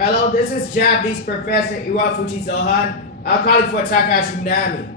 Hello, this is Japanese Professor Iwafuchi Zohan. I'm calling for Takashi Minami.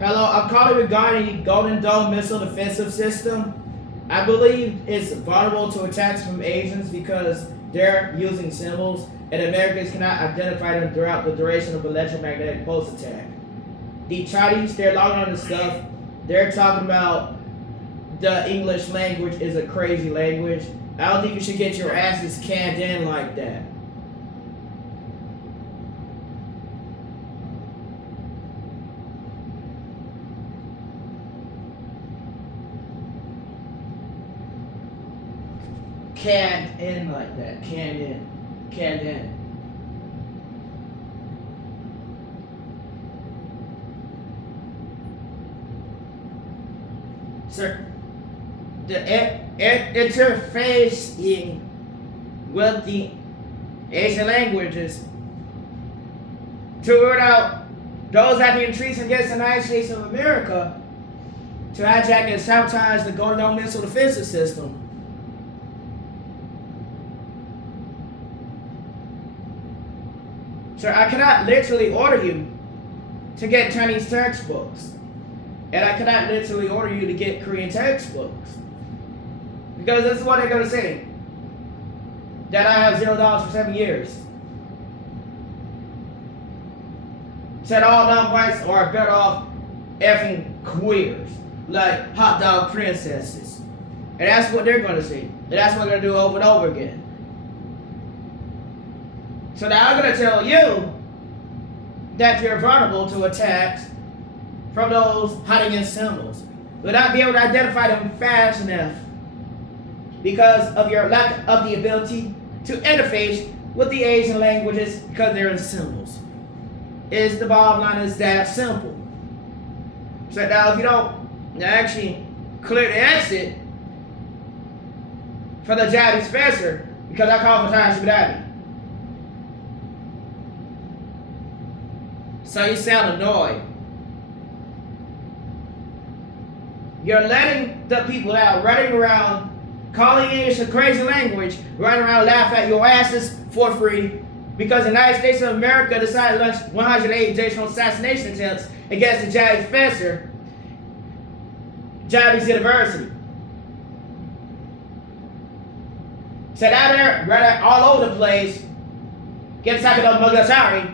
Hello, I'm calling regarding the Golden Dome missile defensive system. I believe it's vulnerable to attacks from Asians because they're using symbols and Americans cannot identify them throughout the duration of electromagnetic pulse attack. The Chinese, they're logging on the stuff. They're talking about the English language is a crazy language. I don't think you should get your asses canned in like that. Canned in like that. Canned in. Canned in. Sir, the interfacing with the Asian languages to root out those that have been treason against the United States of America to hijack and sabotage the Golden Dome missile defensive system. Sir, I cannot literally order you to get Chinese textbooks. And I cannot literally order you to get Korean textbooks. Because this is what they're going to say. That I have $0 for 7 years. Said all non-whites are better off effing queers. Like hot dog princesses. And that's what they're going to say. And that's what they're going to do over and over again. So now I'm going to tell you that you're vulnerable to attacks from those hiding in symbols. Will not be able to identify them fast enough because of your lack of the ability to interface with the Asian languages because they're in symbols. Is the bottom line is that simple. So now if you don't actually clear the exit for the Japanese professor, because I call for Takashi Minami. So you sound annoyed. You're letting the people out running around, calling English a crazy language, running around laughing at your asses for free because the United States of America decided to launch 108 additional assassination attempts against the Japanese professor, Japanese University. So out there, running all over the place, getting Sakado Monogatari,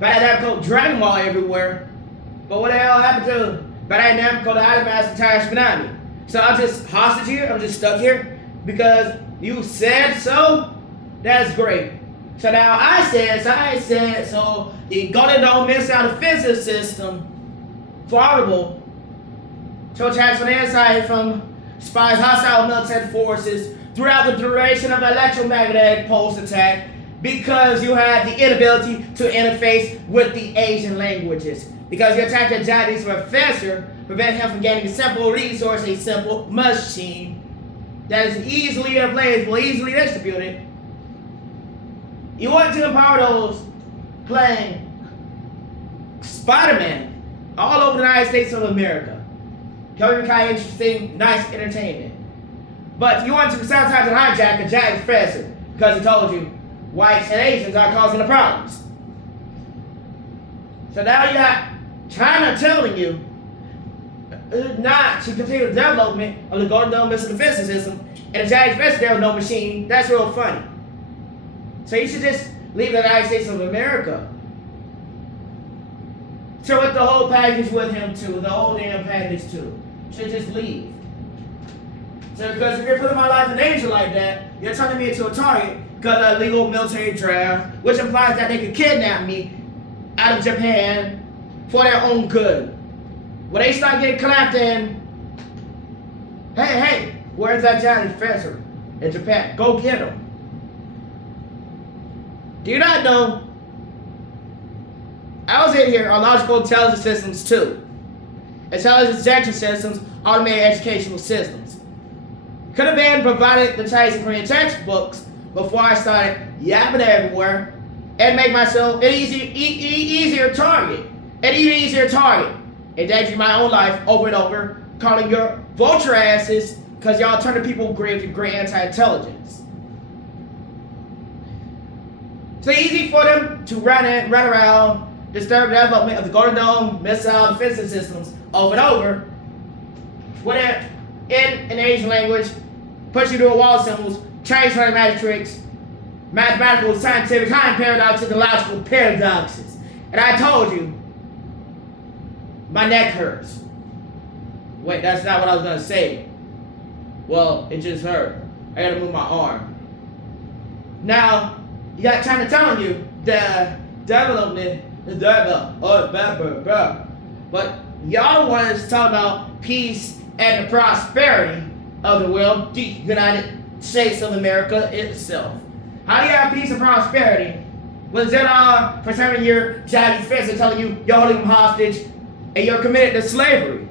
Bandai Namco Dragon Ball everywhere. But what the hell happened to Bandai Namco, the Idol Master, Tyrus Minami? So I'm just hostage here, I'm just stuck here because you said so? That's great. So now I said so. The Golden Dome Missile Defensive System, vulnerable to attacks from the inside from spies, hostile military forces throughout the duration of the electromagnetic pulse attack because you had the inability to interface with the Asian languages. Because you attacked a Japanese professor, preventing him from gaining a simple resource, a simple machine that is easily replaceable, easily distributed. You want to empower those playing Spider-Man all over the United States of America. Kind of interesting, nice entertainment. But you want to sometimes hijack a Japanese professor because he told you whites and Asians are causing the problems. So now you got China telling you not to continue the development of the Golden Dome Missile Defense System, and the Japanese professor there with no machine. That's real funny. So you should just leave the United States of America. So with the whole package with him too, the whole damn package too. Should just leave. So because if you're putting my life in danger like that, you're turning me into a target because of a legal military draft, which implies that they could kidnap me out of Japan for their own good. When they start getting clapped in, hey, where's that Japanese professor in Japan? Go get him. Do you not know? I was in here on logical intelligence systems too. Intelligence injection systems, automated educational systems. Could have been provided the Chinese and Korean textbooks before I started yapping everywhere and make myself an easier target. An even easier target. Endangering my own life over and over, calling your vulture asses because y'all turn to people with great anti-intelligence. So easy for them to run around, disturb the development of the Golden Dome missile defensive systems over and over, when they're in an Asian language, push you to a wall of symbols, change magic tricks, mathematical, scientific, time paradoxes, and logical paradoxes. And I told you, my neck hurts. Wait, that's not what I was gonna say. Well, it just hurt. I gotta move my arm. Now, you got China telling you the development, but y'all the ones talking about peace and the prosperity of the world, the United States of America itself. How do you have peace and prosperity when they're for 7 year Japanese friends are telling you you're holding them hostage and you're committed to slavery?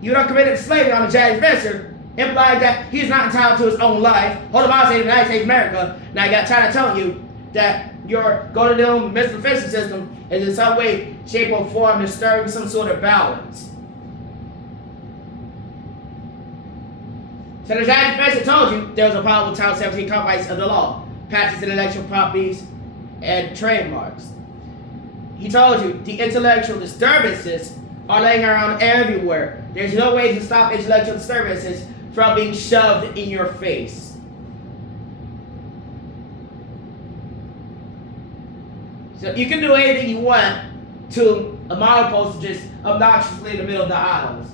You're not committed to slavery on the Japanese professor, implying that he's not entitled to his own life. Hold him hostage in the United States of America. Now you got China telling you that your Golden Dome missile defense system is in some way, shape, or form disturbing some sort of balance. So the Japanese professor told you there was a problem with Title 17 copyrights of the law, patents and intellectual properties, and trademarks. He told you the intellectual disturbances are laying around everywhere. There's no way to stop intellectual disturbances from being shoved in your face. So you can do anything you want to a model poster just obnoxiously in the middle of the aisles,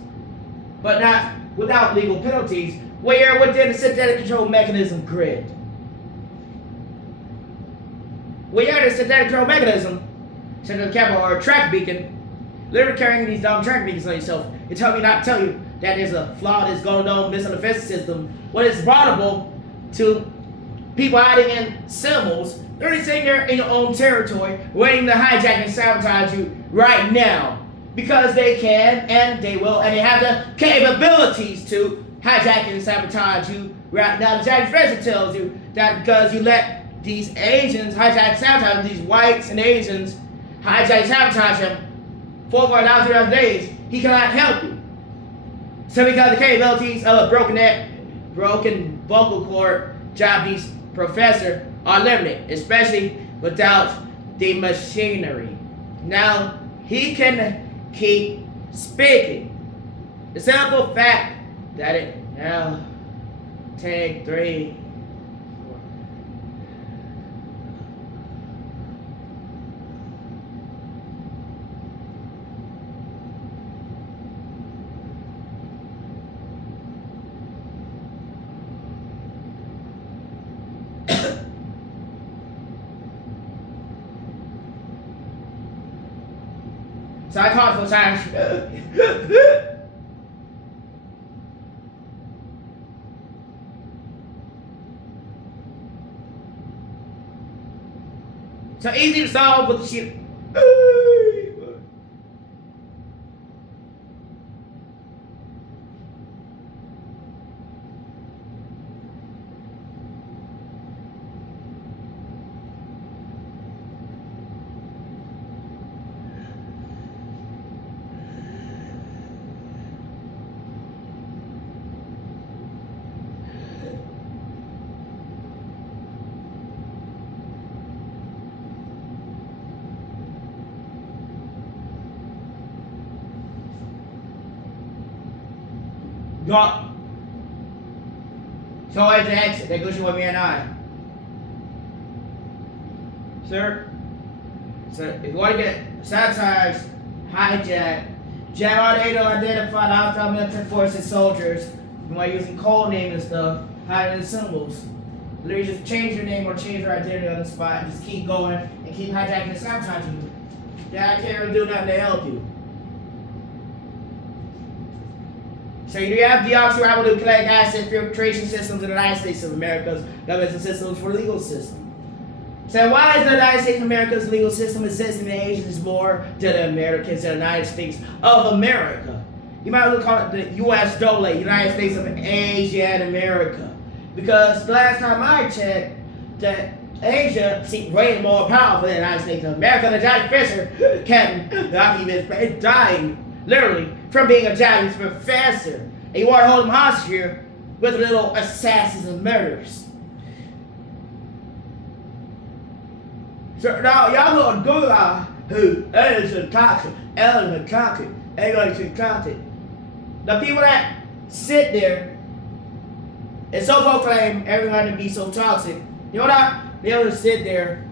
but not without legal penalties where you're within the synthetic control mechanism grid. When you're in a synthetic control mechanism, such as a camera or a track beacon, literally carrying these dumb track beacons on yourself, it tells me not to tell you that there's a flaw in this Golden Dome missile defense system when it's vulnerable to people hiding in symbols. They're already sitting there in your own territory, waiting to hijack and sabotage you right now. Because they can, and they will, and they have the capabilities to hijack and sabotage you right now. The Japanese president tells you that because you let these Asians hijack and sabotage, these whites and Asians hijack, sabotage him for over 1,000 days, he cannot help you. So because the capabilities of a broken vocal cord Japanese professor are limited, especially without the machinery. Now he can keep speaking. The simple fact that it now take 3. So I called for time. So easy to solve with the shit. Got. So as the exit, that goes with me and I. Sir. So if you want to get sabotaged, hijacked, jam identified outside military forces soldiers, you might use some code name and stuff, hiding the symbols. Literally just change your name or change your identity on the spot and just keep going and keep hijacking and sabotaging you. Yeah, I can't really do nothing to help you. So you do have deoxyribonucleic acid filtration systems in the United States of America's governmental systems for legal system. So why is the United States of America's legal system existing in Asians more to the Americans than the United States of America? You might as well call it the U.S. DOLE, United States of Asia and America. Because the last time I checked, that Asia seemed way more powerful than the United States of America. The Johnny Fisher, Captain Document, dying literally from being a Japanese professor. And you want to hold him hostage here with little assassins and murderers. So now y'all gonna do who is a toxic, element toxic, ain't toxic. The people that sit there and so proclaim everyone to be so toxic, you know what? Be able to sit there,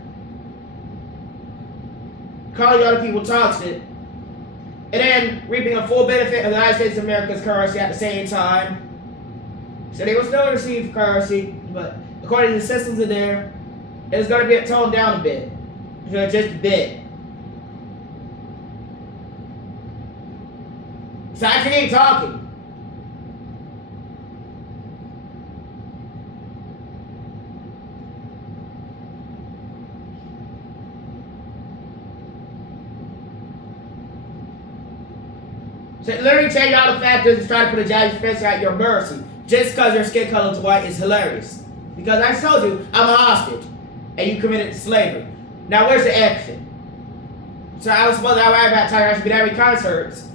calling other people toxic, and then reaping a full benefit of the United States of America's currency at the same time. So they will still receive currency, but according to the systems in there, it's going to be toned down a bit. Just a bit. So I can keep talking. So literally change all the factors and try to put a Japanese professor at your mercy just because your skin color is white is hilarious. Because I told you I'm a hostage and you committed slavery. Now where's the action? So I was supposed to arrive at time I should be at every concerts,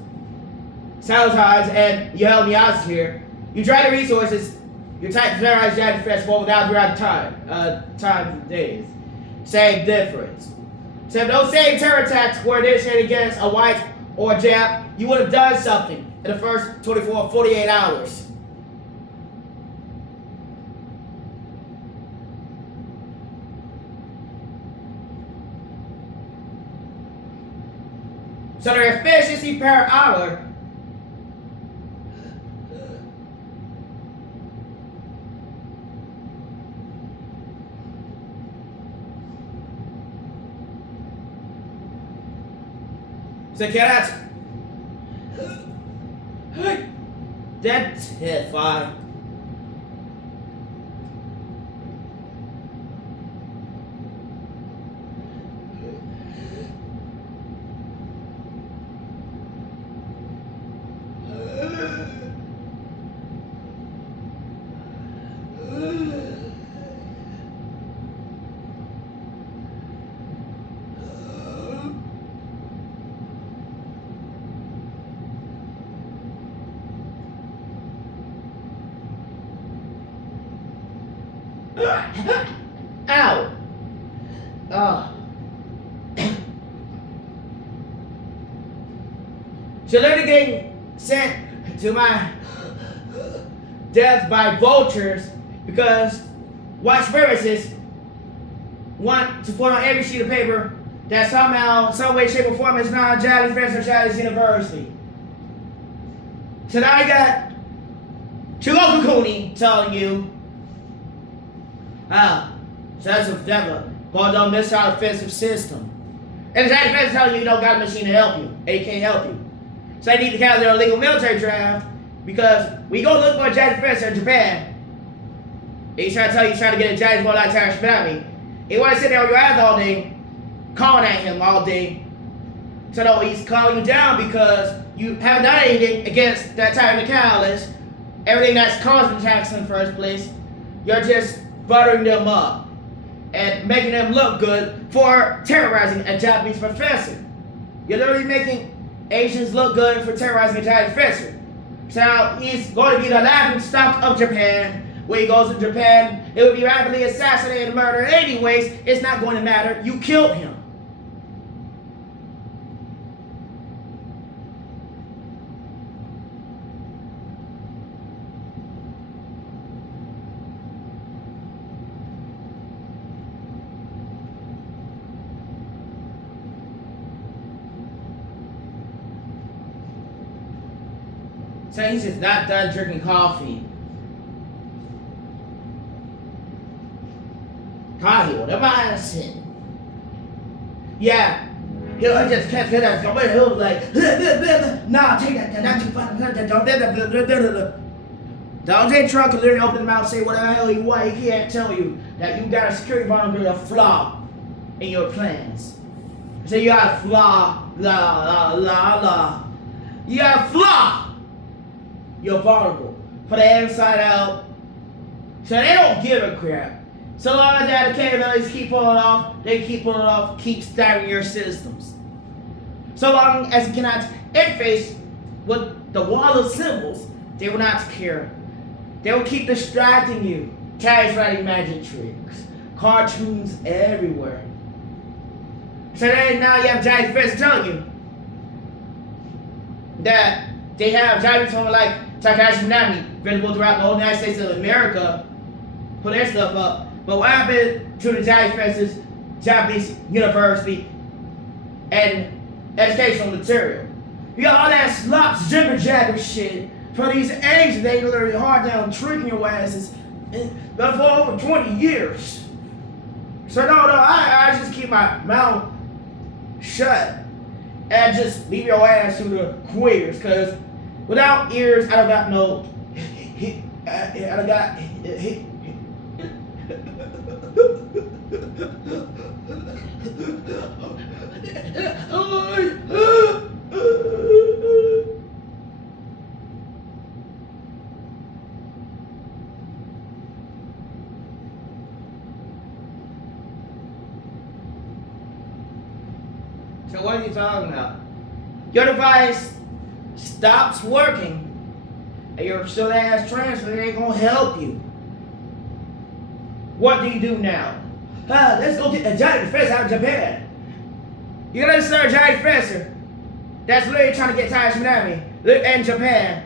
sabotage, and you held me hostage here. You tried the resources. You typed to terrorize Japanese festival without throughout times and days. Same difference. So if those same terror attacks were initiated against a white or Jap, you would have done something in the first 24 or 48 hours. So their efficiency per hour so cannot that's it, fine. Ow. So literally getting sent to my death by vultures because white supremacists want to put on every sheet of paper that somehow, some way, shape, or form is not Jolly Friends or Jolly's University. So now I got Chiloka Cooney telling you, so that's a devil, going down this our offensive system. And the Jolly Friends telling you you don't got a machine to help you, and he can't help you. So they need to cancel their illegal military draft because we go look for a Jolly Friends in Japan. And he's trying to tell you he's trying to get a Jolly more like Terrence Tsunami. He want to sit there on your ass all day, calling at him all day. So no, he's calling you down because you haven't done anything against that Titan Catalyst. Everything that's caused the attacks in the first place, you're just buttering them up and making them look good for terrorizing a Japanese professor. You're literally making Asians look good for terrorizing a Japanese professor. So now he's going to be the laughing stock of Japan. When he goes to Japan, it would be rapidly assassinated and murdered anyways. It's not going to matter. You killed him. So he's just not done drinking coffee. Cahill, the mindset. Yeah. He'll just catch it as somebody who's like, nah, take that, not too far. The OJ Trump can literally open his mouth and say whatever the hell he want. He can't tell you that you got a security vulnerability, a flaw in your plans. So you got a flaw, You got a flaw. You're vulnerable. For the inside out. So they don't give a crap. So long as that the capabilities keep pulling off, they keep pulling off, keep staggering your systems. So long as you cannot interface with the wall of symbols, they will not care. They will keep distracting you. Cash writing magic tricks. Cartoons everywhere. So then now you have giant friends telling you that they have giant someone like Takashi Minami visible throughout the whole United States of America, put their stuff up. But what happened to the Giant Fences, Japanese University, and educational material? You got all that slops, jibber jabber shit for these Asians. They literally hard down tricking your asses for over 20 years. So no, I just keep my mouth shut and just leave your ass to the queers. Cause without ears, I don't got no. I don't got. So what are you talking about? Your device stops working and your silly ass transfer ain't gonna help you. What do you do now? Let's go get the giant professor out of Japan. You're gonna start a giant professor that's literally trying to get Takashi Minami and Japan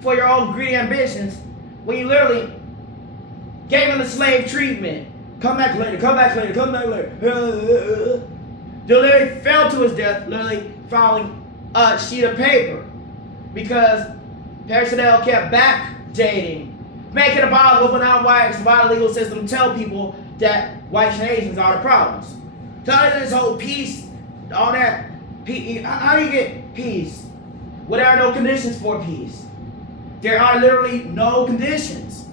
for your own greedy ambitions when you literally gave him the slave treatment. Come back later, come back later, come back later. They literally fell to his death, literally following a sheet of paper because personnel kept backdating, making it possible for non-whites by the legal system to tell people that whites and Asians are the problems. So this whole peace, all that, how do you get peace? Well, there are no conditions for peace. There are literally no conditions.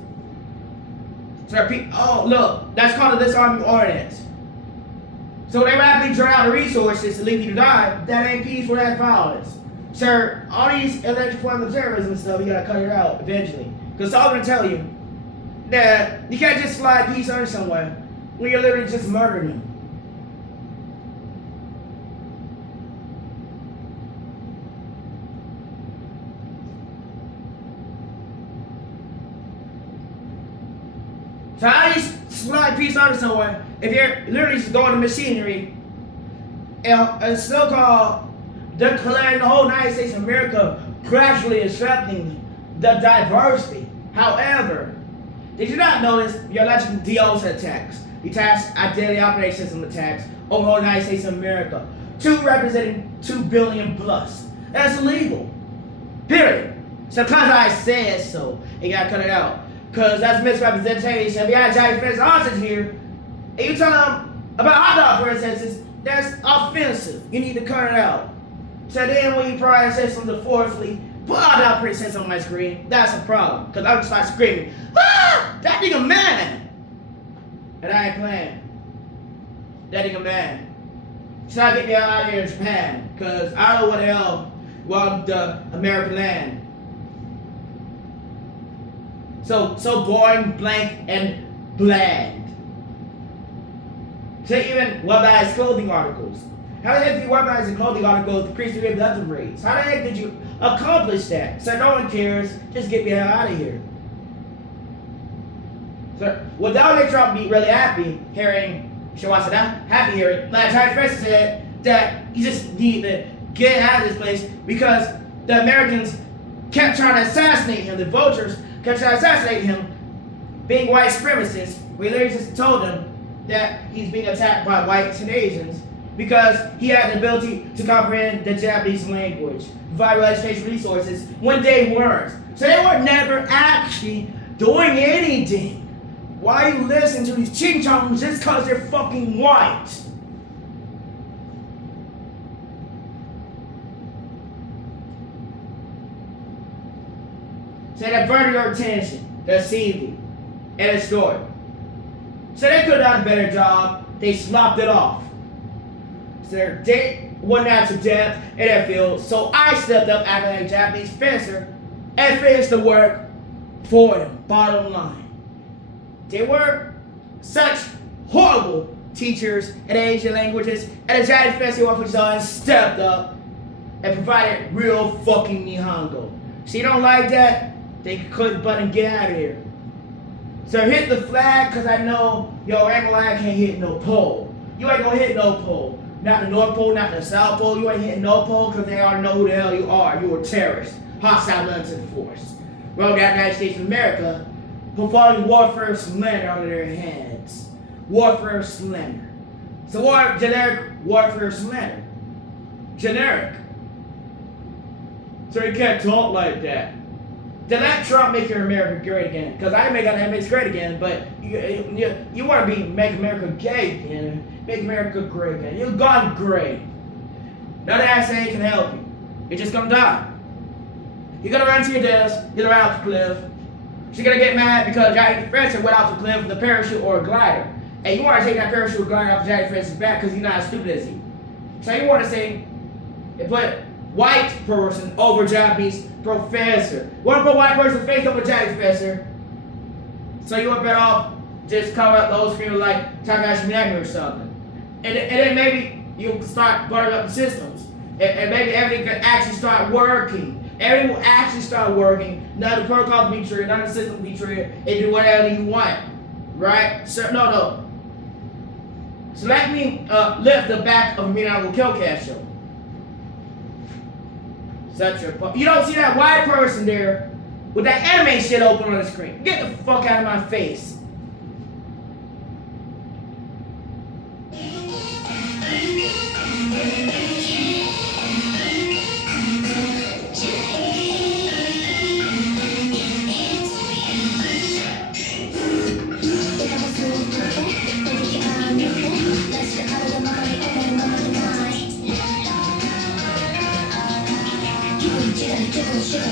So oh look, that's called a disarming ordinance. So they rapidly drain out the resources to leave you to die. That ain't peaceful, that's violence. Sir, all these electric forms of terrorism and stuff, you gotta cut it out eventually. Because I'm gonna tell you that you can't just slide peace under somewhere when you're literally just murdering them. So how do you slight piece on it somewhere. If you're literally just going to machinery and so-called declaring the whole United States of America gradually accepting the diversity. However, did you not notice your alleged DOS attacks, detached identity operating system attacks over the whole United States of America, two representing 2 billion plus? That's illegal. Period. So because I said so, you gotta cut it out. Because that's misrepresentation. If you had Johnny French hostage here, and you tell them about hot dog princesses, that's offensive. You need to cut it out. So then when you probably say something fourthly, put hot dog princess on my screen, that's a problem. Because I would start screaming, ah! That nigga mad! And I ain't playing. That nigga mad. So I get me out of here in Japan. Because I don't know what the hell was the American land. So boring, blank, and bland. So even weaponized clothing articles. How the heck did you weaponize a clothing article to increase the reproductive rates? How the heck did you accomplish that? So no one cares, just get me the hell out of here. So would Donald Trump be really happy hearing, happy hearing, like China President said that you just need to get out of this place because the Americans kept trying to assassinate him, the vultures kept trying to assassinate him, being white supremacists. We literally just told him that he's being attacked by whites and Asians because he had the ability to comprehend the Japanese language, vital education resources, when they weren't. So they were never actually doing anything. Why are you listening to these ching-chongs just because they're fucking white? So they diverted your attention, deceiving, and distorted. So they could have done a better job. They slopped it off. So they went out to depth in their field. So I stepped up acting like a Japanese fencer and finished the work for them. Bottom line. They were such horrible teachers in Asian languages, and the Japanese fencer officer stepped up and provided real fucking Nihongo. So you don't like that? Then you click the button and get out of here. So hit the flag, because I know your Anglo-Lag can't hit no pole. You ain't gonna hit no pole. Not the North Pole, not the South Pole. You ain't hitting no pole because they already know who the hell you are. You're a terrorist. Hostile militant force. Well, the United States of America performing warfare slender under their heads. Warfare slender. So generic warfare slender. Generic. So you can't talk like that. Then let Trump make your America great again. Because I make it great again, but you want to make America gay again. Make America great again. You've gone great. None of that saying can help you. You're just going to die. You're going to run to your desk, you're going to run off the cliff. You're going to get mad because Johnny French went off the cliff with a parachute or a glider. And you want to take that parachute or glider off Johnny French's back because you're not as stupid as he. So you want to say, put white person over Japanese professor. You want to put white person face over Japanese professor. So you want better off just cover up those screens like Takashi Minami or something. And then maybe you start buttering up the systems. And maybe everything can actually start working. Everything will actually start working. None of the protocols will be triggered, none of the systems will be triggered, and do whatever you want. Right? So, no. So let me lift the back of a Minago Killcast show. You don't see that white person there with that anime shit open on the screen. Get the fuck out of my face.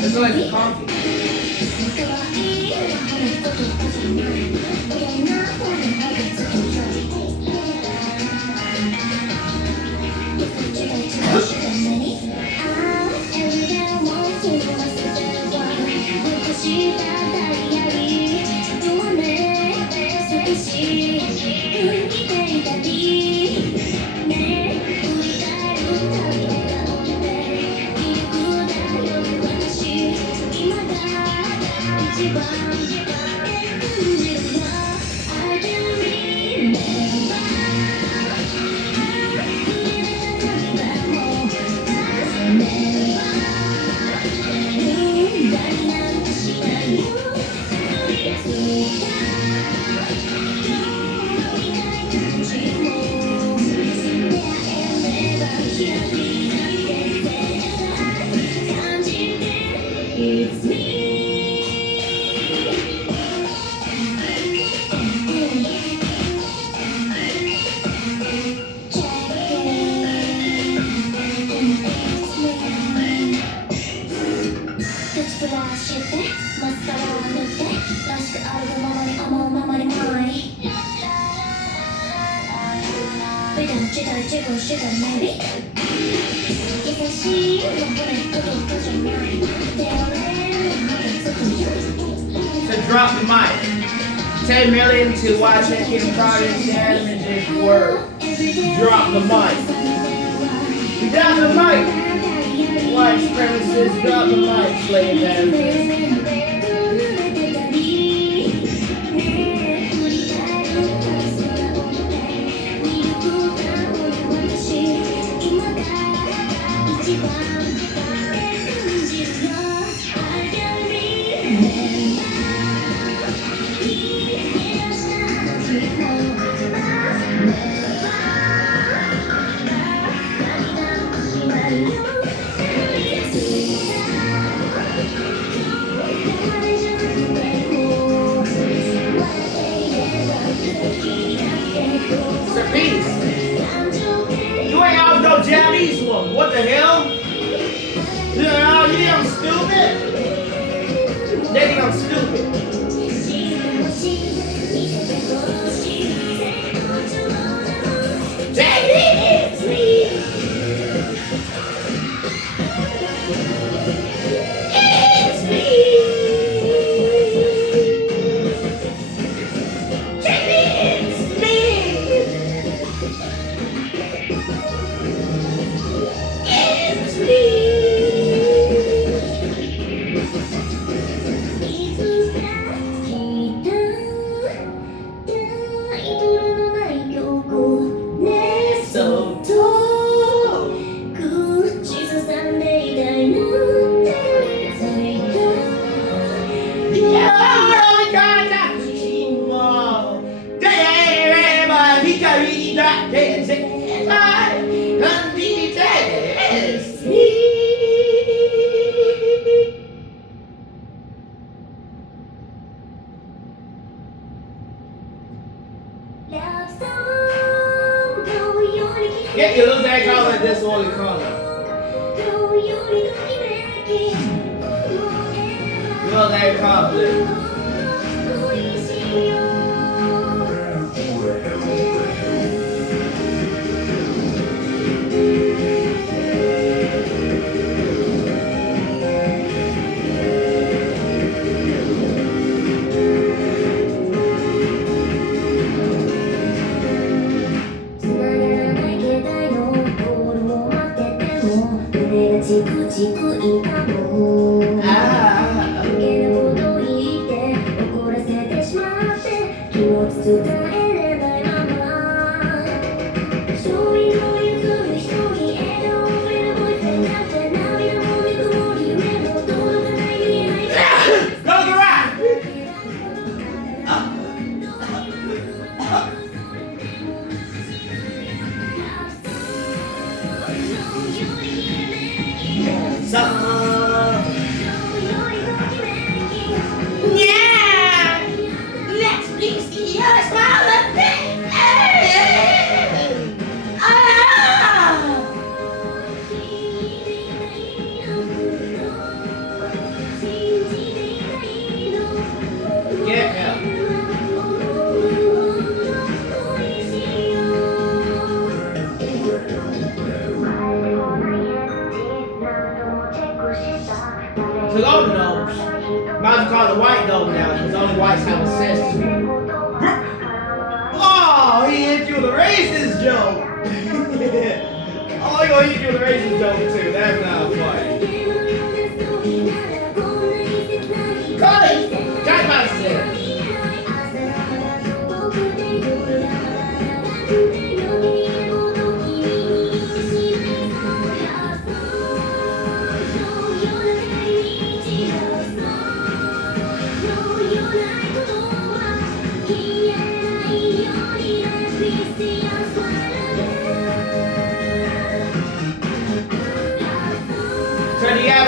It's like the coffee. So drop the mic. 10 million to watch it, keep the project, share the music, word. Drop the mic. Drop the mic. White supremacists, drop the mic, slave managers. Japanese one. What the hell? You think I'm stupid? They think I'm stupid. Japanese me. It's me. Yeah, you look at color like this all the color. You look at color.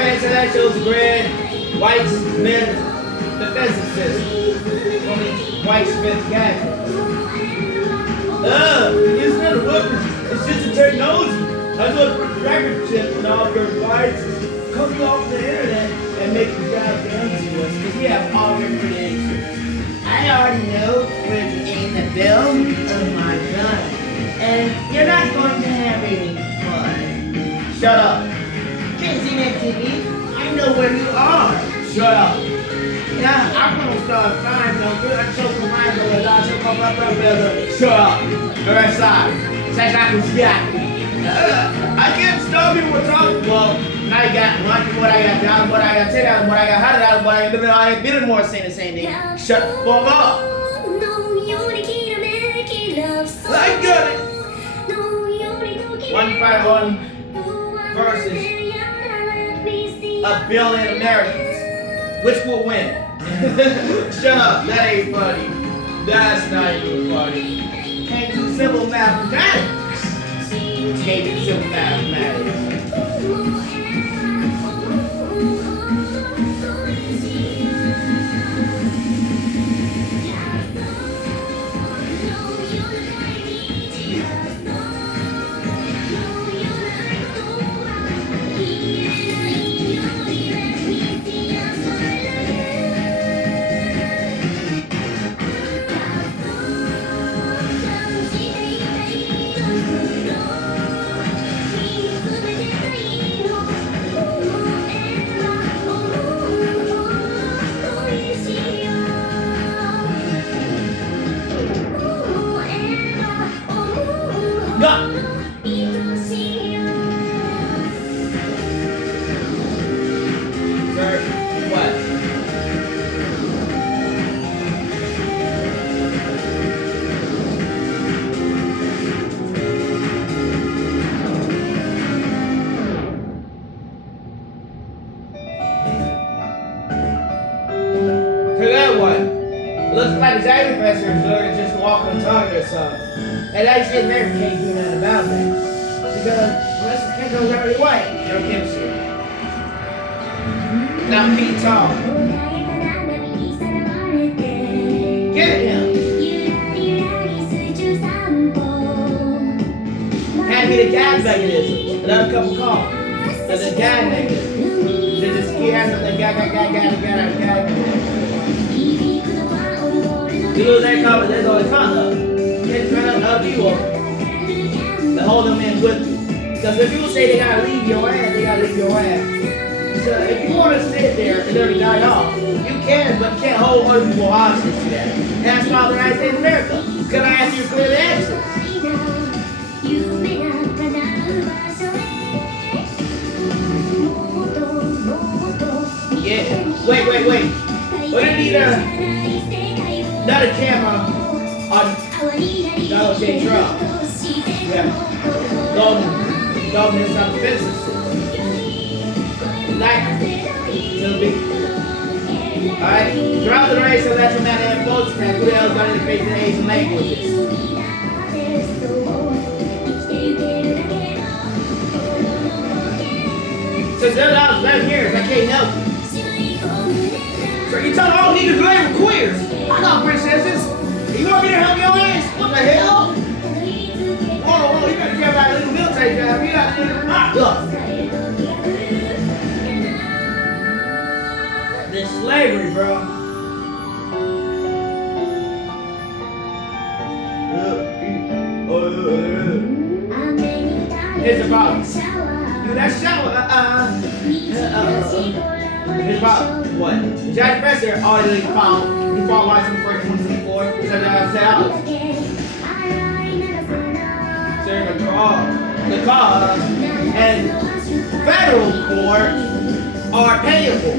Intellectuals, grid, white Smith, the physicist, white Smith gadgets. It's not a weapon, it's just a technology. That's what record chip and all your devices coming off the internet and making down to us because we have all your credentials. I already know where to aim the barrel of my gun. And you're not going to have any fun. Shut up. Can't see that TV. I know where you are. Shut up. Yeah, I'm gonna start flying though. Good, I choke the mind over a lot. Choke my brother. Shut up. Go inside. Say I was I can't stop you from talking. Well, now you got $100, what I got $1,000, what I got $10,000, what I got $100, what I got I ain't been more saying the same thing. Shut the fuck up. I got it. 151 versus a billion Americans. Which will win? Shut up. That ain't funny. That's not even funny. Can't do simple mathematics. Can't do simple mathematics. Looks like the Xavier professor is literally just walking the target or something. And like I said, America can't do nothing about that. Because Mr. Kendall's already white. They don't give a shit. Now keep talking. Get him. Can't be the gag mechanism. Another couple calls. There's a gag mechanism. They just keep asking the gag. You lose that comment, there's always conduct. You can't turn up other people to hold them in with you. Because if people say they gotta leave your ass, they gotta leave your ass. So if you want to sit there and let it die off, you can, but you can't hold other people hostage to that. And that's why the United States of America. Because I ask you to clear the exit. Yeah. Wait. We're gonna need another camera on Donald J. Trump. Yeah. Golden is some physicist. Like to be. Alright? Throughout the race of electromagnetic pulse trends, who the hell's got interface in Asian languages? Since they're not 11 years, I can't help you. So you tell all niggas they were queers. I got princesses. You want me to help your ass? What the hell? Oh, you gotta get that little military job. You gotta look. This slavery, bro. Here's the problem. Dude, that shower. Here's the problem. What? Jack Professor already found. He fought Washington for 2024. So that's out. Serving the cause and federal court are payable.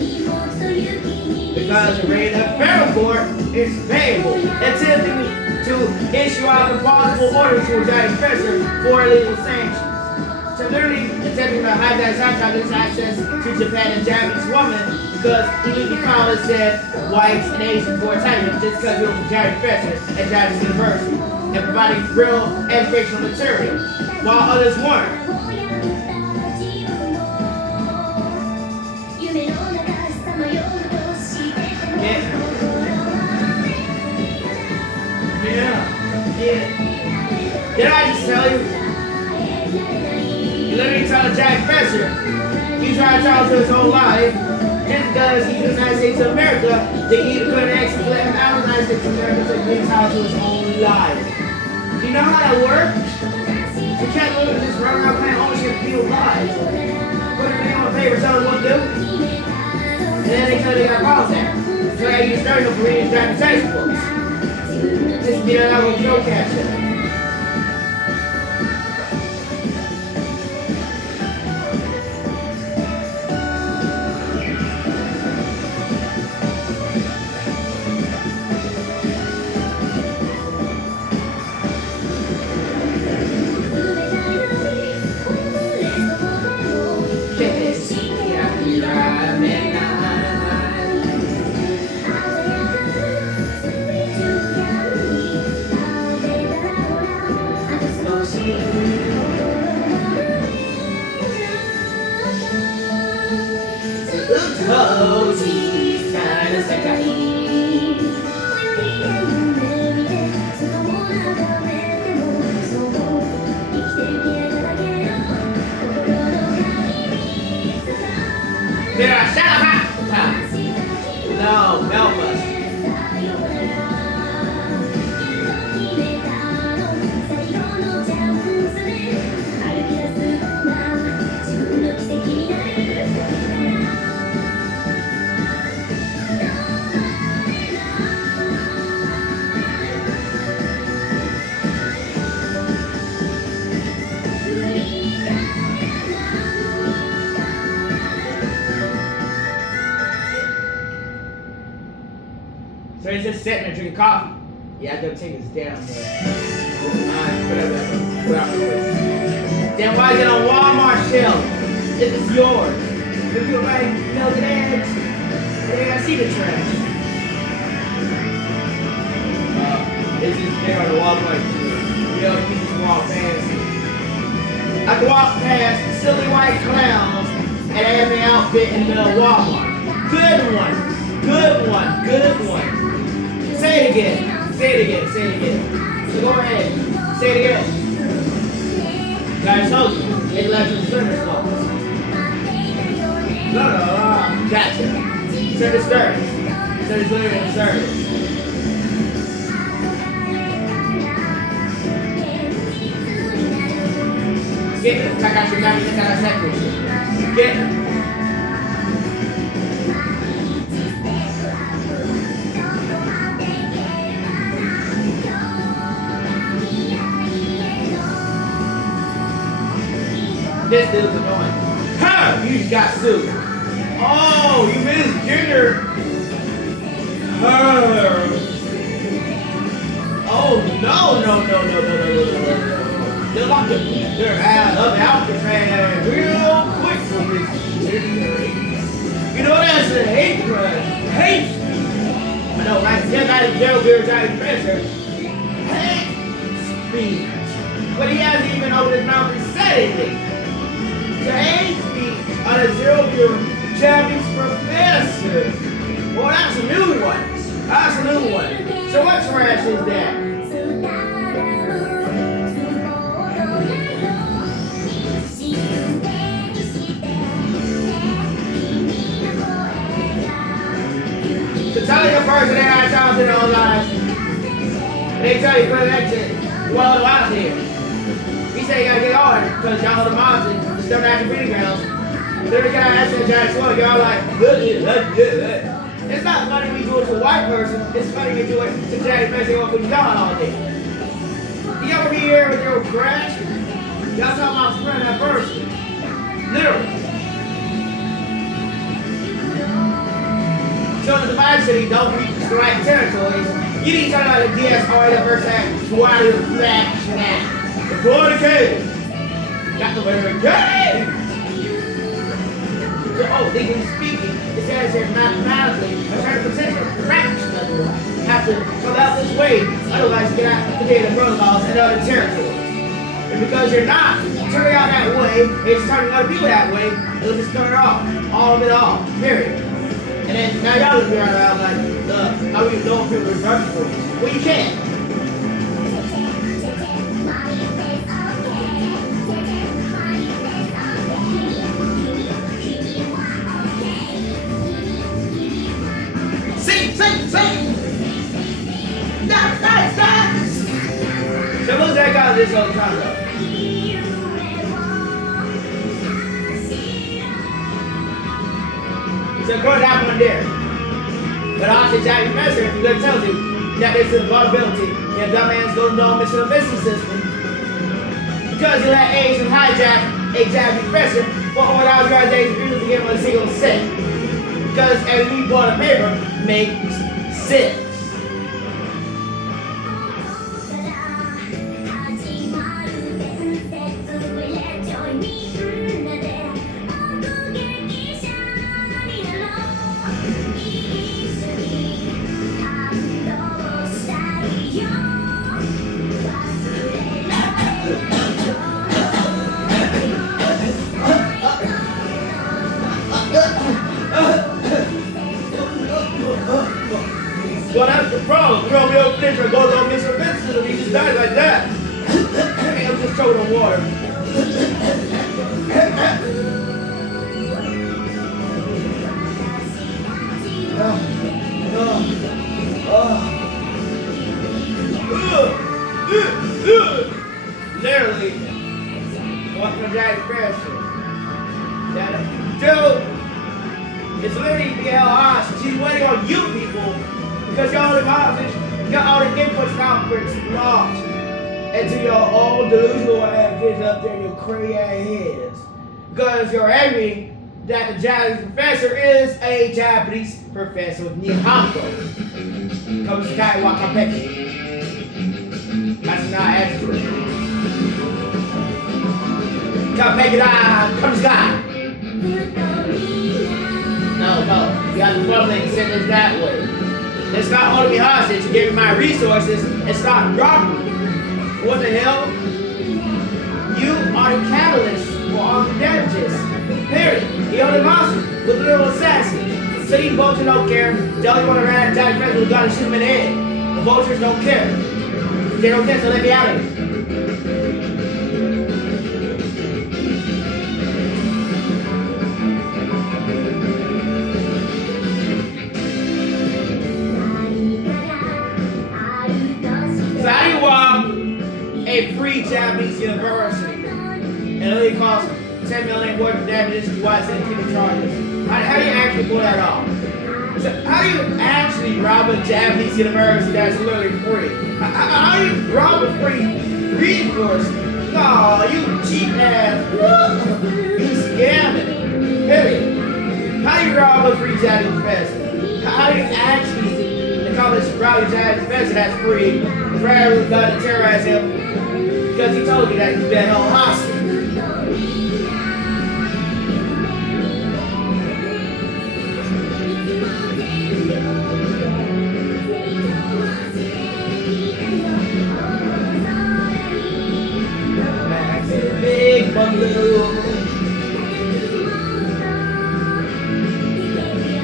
Because the rate of federal court is payable. Attempting to issue out the possible orders for Jack Professor for illegal sanctions. So literally attempting to hijack Sunshine access to Japan and Japanese women because he legally found it said whites and Asians were attacking him just because he was a Japanese professor at Japanese University and providing real educational material, while others weren't. Yeah. Did I just tell you? You literally tell a Jack Professor, he tried to tell to his whole life, just because he's the United States of America, they either couldn't actually let him out of the United States of America to be entitled to his own life. Do you know how that works? You can't literally just run around playing ownership people's lives. Put everything on the paper, tell them what to do. And then they tell you they got problems there. So they use journal for reading driving textbooks. Just get it out with Joe Capture. No, help us. So he's just sitting there drinking coffee. Yeah, I gotta take this down there. Whatever. Then why is it on Walmart shelf? If it's yours. If you're buying milk and eggs, they gotta see the trash. It's just there on the Walmart shelf. You know, you just walk past. I can walk past silly white clowns and have an outfit in the Walmart. Good one. Good one. Good one. Say it again. Say it again. Say it again. So go ahead. Say it again. Guys, told you. Intellectual service laws. No. Gotcha. Service. Service literally in service. Get it. Kakashi Nami Nakara Sekuru. Get it. This dude's annoying. Huh! You just got sued. Oh, you misgender her. Oh, no. They're locked up. They're out of Alcatraz real quick for this. You know that's a hate crime. Hate speech. I know, right? They're not in jail, we're trying to pressure. Hate speech. But he hasn't even opened his mouth and said anything. The hate speech on a zero-viewer Japanese professor. Well, that's a new one. That's a new one. So what trash is that? So tell your person that I talk to their own lives. They tell you connection. Well, out here. He said you gotta get on because y'all know the mountain. Stuff after breeding grounds. Literally got asked in the giant swallow, y'all like, it's not funny when you do it to a white person, it's funny when you do it to Japanese person who put you down all day. You ever be here with your crash? Y'all talking about spreading that person. Literally. So in the Bible said you don't reach the right territories. You need to talk about the DSR the first time to why you flash that. The fornicator. Got the word game! So, legally speaking, it says here mathematically, a certain percentage of fraction of them have to come out this way, otherwise you get out the data protocols and other territories. And because you're not turning out that way, it's turning other people that way, it'll just turn it off. All of it off. Period. And then now y'all just be around like, how do you know if people are reversing for you? Well, you can't. Nice. So who's that guy this whole time though? So go to that one there. But also, Jack Professor that tells you that there's a vulnerability in dumbass golden dome missile defense system. Because he let Asian hijack a Jack Professor for over 1,000 days to give him a single cent. Because every we bought a paper makes sense. Well, that's the problem. Romeo Fisher goes on Mr. Vincent and he just dies like that. I'm just choking on water. Literally, walking from Jack Professor. Dude, it's literally being held hostage. She's waiting on you people. Because y'all the hostage, you got all the inputs and outputs locked into your own delusional ass kids up there in your crazy ass heads. Because you're angry that the Japanese professor is a Japanese professor with Nihongo. Comes Sky Wakapeki. That's not accurate. Kapeki comes Sky. No, you got the public sentence that way. It's not holding me hostage, give me my resources, and start robbing me. What the hell? You are the catalyst for all the damages. Period. He held him hostage with little assassins. So these vultures don't care. They only want to ride a Jack Professor who's got to shoot him in the head. The vultures don't care. They don't care, so let me out of here. A free Japanese university. And it only costs 10 million worth of damages to why it's in people charges. How do you actually pull that off? So how do you actually rob a Japanese university that's literally free? How do you rob a free resource? No, you cheap ass. You scamming. Period. How do you rob a free Japanese professor? How do you actually accomplish robbing a Japanese professor that's free? Rather than going to terrorize him because he told you that you've been held hostage. Massive big bungalow.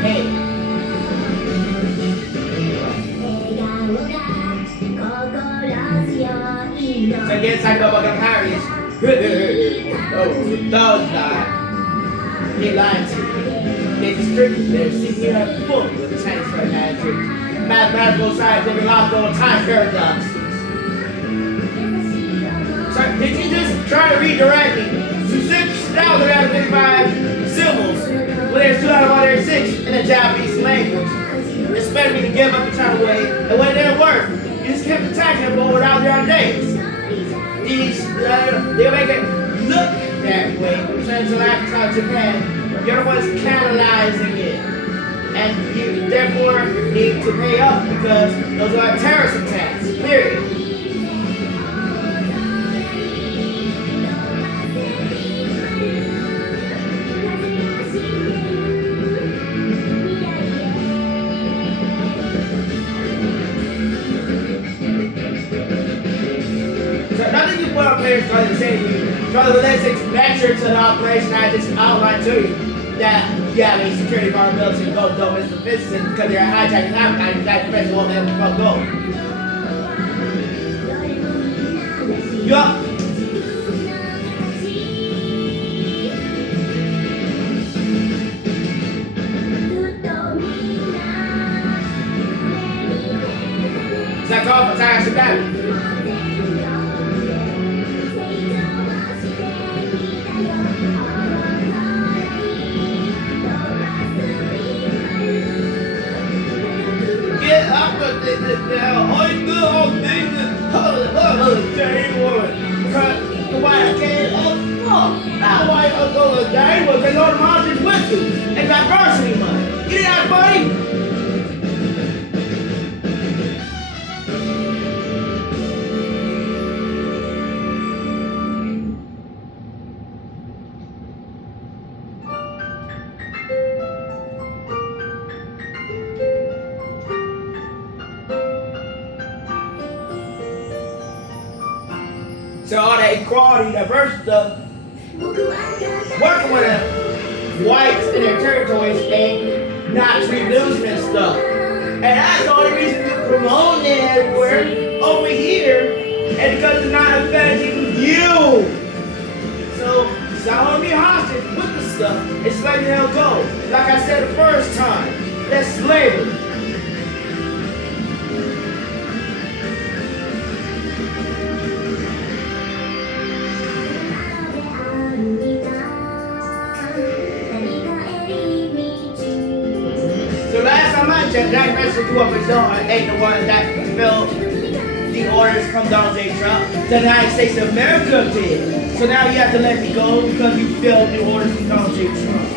Hey. So again, talking about Harriet. Oh, those die. They lied to you. They distributed their secret full with the tanks for magic. Mathematical scientific logical time paradoxes. So did you just try to redirect me to 6,000 out of 55 symbols when there's 2 out of 106 in the Japanese language? Expect me to give up the time away, and when it didn't work, you just kept attacking them for over 1,000 days. They'll make it look that way, but turns out Japan, you're the ones catalyzing it. And you therefore need to pay up because those are terrorist attacks, period. Trying to say to you, trying to list metrics of the operation I just outlined to you that a security vulnerability and go don't miss the physicists because they're hijacking out and that professor won't let them fuck go. Yup. That's all for time to that. go to a game or take all the monsters with you and diversity money. You think that's funny? So all that equality, diverse stuff, working with the whites in their territories and not reducing and stuff. And that's the only reason you're promoting it everywhere over here, and because it's not affecting you. So I want to be hostage with the stuff. It's letting them go. Like I said the first time, that's slavery. That message who up his own ain't the one that felt the orders from Donald J. Trump. The United States of America did. So now you have to let me go because you felt the orders from Donald J. Trump.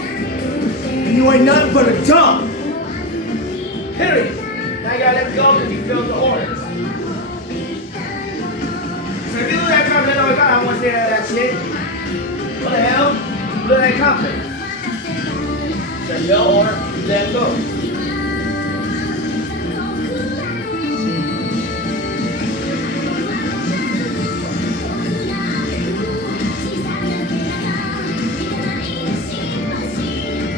And you ain't nothing but a dump. Period. Now you gotta let me go because you felt the orders. So if you look at Trump, then oh my God, I want to say that shit. What the hell? Look at that conflict. So your order, let go.